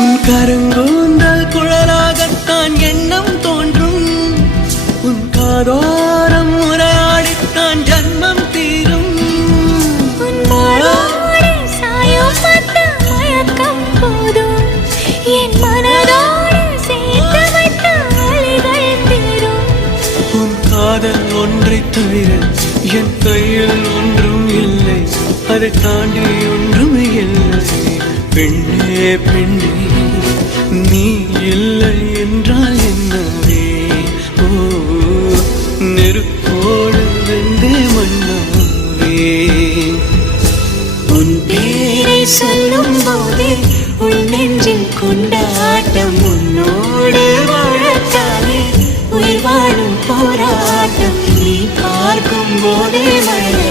உன் கருங்கூந்தல் குழலாகத்தான் எண்ணம் தோன்றும். உன் காதோரம் உரையாடித்தான் ஜன்மம் தீரும். உன் மாறோடு சாயம் பார்த்த மயக்கம் போதும். என் மனதோடு சேர்த்து வைத்த வழிகள் தீரும். உன் காதல் ஒன்றை தவிர என் கையில் ஒன்றும் இல்லை. அதை தாண்டி ஒன்றும் இல்லை. பெண்ணே பெண்ணே நீ இல்லை என்றால் என்னவே? ஓ நெருப்போடு வெந்தே மண்ணாவே. உன் பேரை சொல்லும் போதே உன் நெஞ்சில் கொண்டாட்டம். உன்னோடு வாழத்தானே உயிர் வாழும் போராட்டம். நீ பார்க்கும் போதே மழை